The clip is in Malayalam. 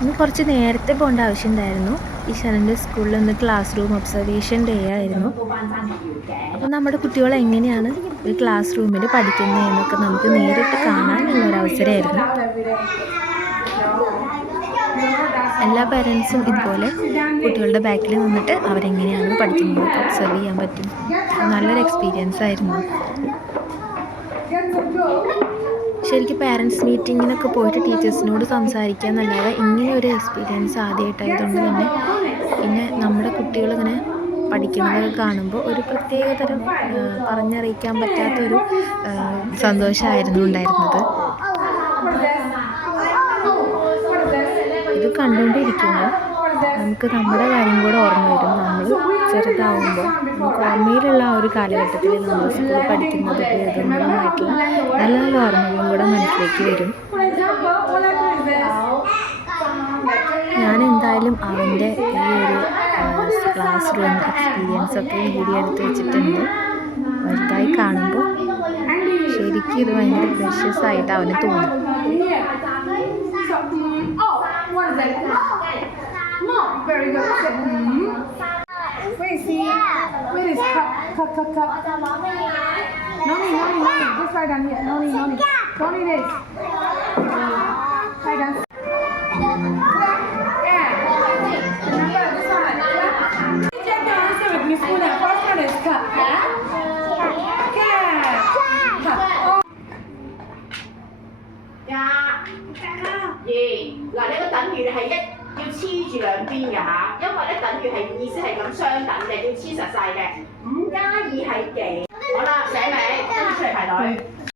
ഇന്ന് കുറച്ച് നേരത്തെ പോകേണ്ട ആവശ്യമുണ്ടായിരുന്നു. ഈശാനൻ്റെ സ്കൂളിൽ ഇന്ന് ക്ലാസ് റൂം ഒബ്സർവേഷൻ ഡേ ആയിരുന്നു. അപ്പോൾ നമ്മുടെ കുട്ടികൾ എങ്ങനെയാണ് ഒരു ക്ലാസ് റൂമിൽ പഠിക്കുന്നതെന്നൊക്കെ നമുക്ക് നേരിട്ട് കാണാനുള്ളൊരവസരമായിരുന്നു. എല്ലാ പേരൻസും ഇതുപോലെ കുട്ടികളുടെ ബാക്കിൽ നിന്നിട്ട് അവരെങ്ങനെയാണ് പഠിക്കുന്നതൊക്കെ ഒബ്സർവ് ചെയ്യാൻ പറ്റും. നല്ലൊരു എക്സ്പീരിയൻസ് ആയിരുന്നു. ശരിക്കും പാരൻസ് മീറ്റിങ്ങിനൊക്കെ പോയിട്ട് ടീച്ചേഴ്സിനോട് സംസാരിക്കുക എന്നല്ലാതെ ഇങ്ങനെ ഒരു എക്സ്പീരിയൻസ് ആദ്യമായിട്ടായതുകൊണ്ട് തന്നെ പിന്നെ നമ്മുടെ കുട്ടികളിങ്ങനെ പഠിക്കുന്നതൊക്കെ കാണുമ്പോൾ ഒരു പ്രത്യേകതരം പറഞ്ഞറിയിക്കാൻ പറ്റാത്തൊരു സന്തോഷമായിരുന്നു ഉണ്ടായിരുന്നത്. ഇത് കണ്ടുകൊണ്ടിരിക്കുമ്പോൾ നമുക്ക് നമ്മുടെ കാര്യം കൂടെ ഓർമ്മ വരും. നമ്മൾ ചെറുതാവുമ്പോൾ നമുക്ക് ഓർമ്മയിലുള്ള ആ ഒരു കാലഘട്ടത്തിൽ നമ്മൾ സ്കൂളിൽ പഠിക്കുന്നത് എഴുതുന്നതുമായിട്ടുള്ള നല്ല നല്ല ഓർമ്മകളും കൂടെ മനസ്സിലേക്ക് വരും. ഞാൻ എന്തായാലും അവൻ്റെ ഈ ഒരു ക്ലാസ് റൂം എക്സ്പീരിയൻസ് ഒക്കെ വീഡിയോ എടുത്ത് വെച്ചിട്ടുണ്ട്. വലുതായി കാണുമ്പോൾ ശരിക്കും ഇത് ഭയങ്കര പ്രഷ്യസ് ആയിട്ട് അവന് തോന്നും. Very good. Where is he? Where is cut? No need. Just write down here. No need. Don't need this. Write down. Yeah. Remember this one. Check the answer with Miss Una. First one is cut. Yeah. Cut.嗱，呢個等於係要黐住兩邊嘅嚇，因為咧等於係意思係咁相等嘅，要黐實晒嘅。5+2係幾？好啦，寫名跟住出嚟排隊。